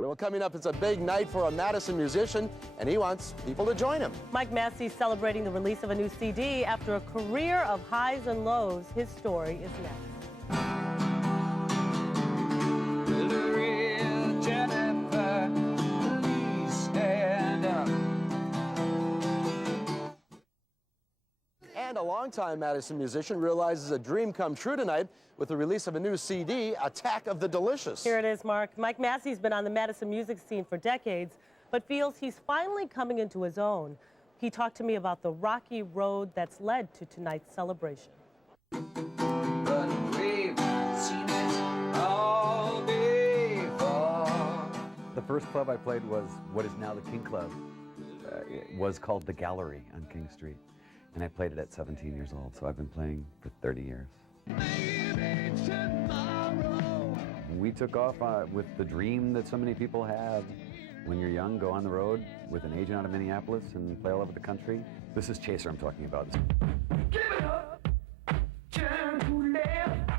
Well, coming up, it's a big night for a Madison musician, and he wants people to join him. Mike Massey celebrating the release of a new CD after a career of highs and lows. His story is next. And a longtime Madison musician realizes a dream come true tonight with the release of a new CD, Attack of the Delicious. Here it is, Mark. Mike Massey's been on the Madison music scene for decades, but feels he's finally coming into his own. He talked to me about the rocky road that's led to tonight's celebration. But we've seen it all before. The first club I played was what is now the King Club. It was called The Gallery on King Street. And I played it at 17 years old, so I've been playing for 30 years. We took off with the dream that so many people have. When you're young, go on the road with an agent out of Minneapolis and play all over the country. This is Chaser I'm talking about. Give it up, turn to left,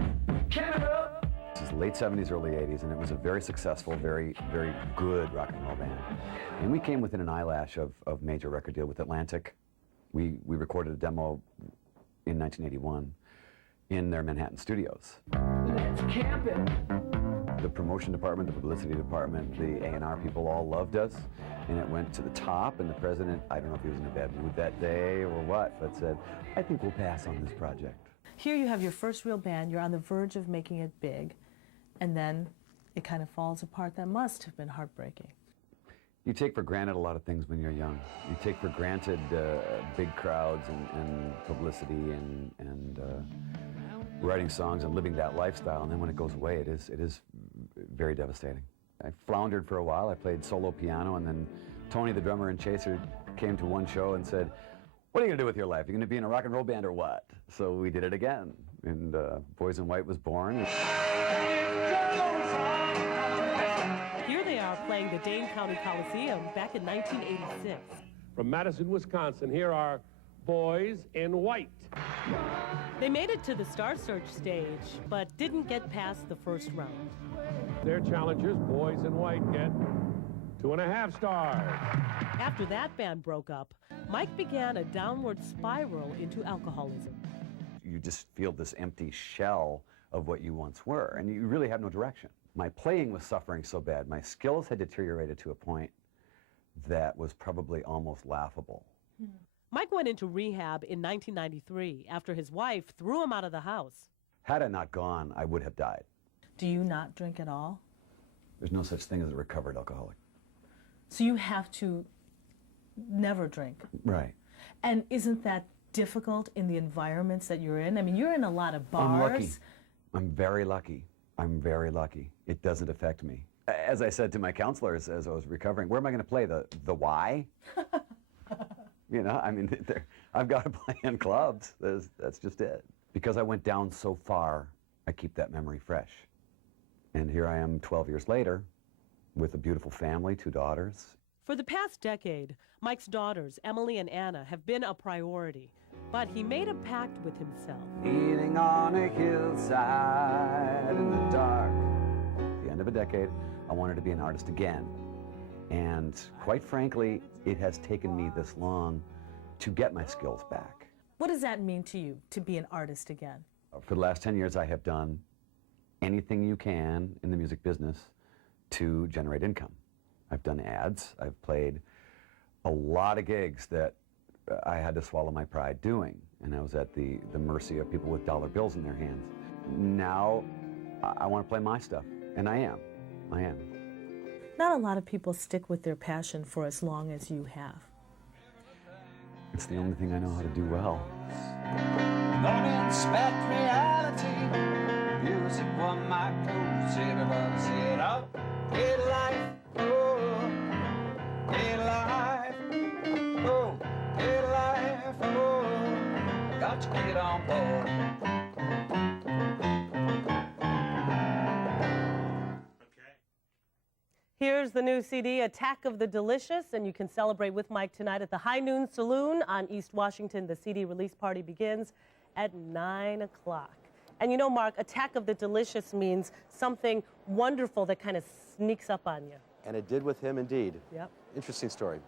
give it up. This is late 70s, early 80s, and it was a very successful, very, very good rock and roll band. And we came within an eyelash of major record deal with Atlantic. We recorded a demo in 1981 in their Manhattan studios. Let's camp it. The promotion department, the publicity department, the A&R people all loved us, and it went to the top, and the president, I don't know if he was in a bad mood that day or what, but said, I think we'll pass on this project. Here you have your first real band, you're on the verge of making it big, and then it kind of falls apart. That must have been heartbreaking. You take for granted a lot of things when you're young. You take for granted big crowds and publicity and writing songs and living that lifestyle, and then when it goes away, it is very devastating. I floundered for a while. I played solo piano, and then Tony, the drummer and Chaser, came to one show and said, what are you going to do with your life? You're going to be in a rock and roll band or what? So we did it again, and Boys in White was born. Here they are playing the Dane County Coliseum back in 1986. From Madison, Wisconsin, here are Boys in White. They made it to the Star Search stage, but didn't get past the first round. Their challengers, Boys in White, get 2.5 stars. After that band broke up, Mike began a downward spiral into alcoholism. You just feel this empty shell of what you once were, and you really have no direction. My playing was suffering so bad, my skills had deteriorated to a point that was probably almost laughable. Mike went into rehab in 1993 after his wife threw him out of the house. Had I not gone, I would have died. Do you not drink at all? There's no such thing as a recovered alcoholic. So you have to never drink. Right. And isn't that difficult in the environments that you're in? I mean, you're in a lot of bars. I'm lucky. I'm very lucky. I'm very lucky. It doesn't affect me. As I said to my counselors as I was recovering, where am I going to play? The Y? You know, I mean, I've got to play in clubs. That's just it. Because I went down so far, I keep that memory fresh. And here I am 12 years later with a beautiful family, 2 daughters. For the past decade, Mike's daughters, Emily and Anna, have been a priority. But he made a pact with himself. Kneeling on a hillside in the dark. At the end of a decade, I wanted to be an artist again. And quite frankly, it has taken me this long to get my skills back. What does that mean to you, to be an artist again? For the last 10 years, I have done anything you can in the music business to generate income. I've done ads. I've played a lot of gigs that I had to swallow my pride doing, and I was at the mercy of people with dollar bills in their hands. Now, I want to play my stuff, and I am. Not a lot of people stick with their passion for as long as you have. It's the only thing I know how to do well. Non-inspect reality. Music one mic close. Everybody said, oh, hey life, oh, hey life, oh, hey life, oh, got to get on board. Here's the new CD, Attack of the Delicious, and you can celebrate with Mike tonight at the High Noon Saloon on East Washington. The CD release party begins at 9 o'clock. And you know, Mark, Attack of the Delicious means something wonderful that kind of sneaks up on you. And it did with him indeed. Yep. Interesting story.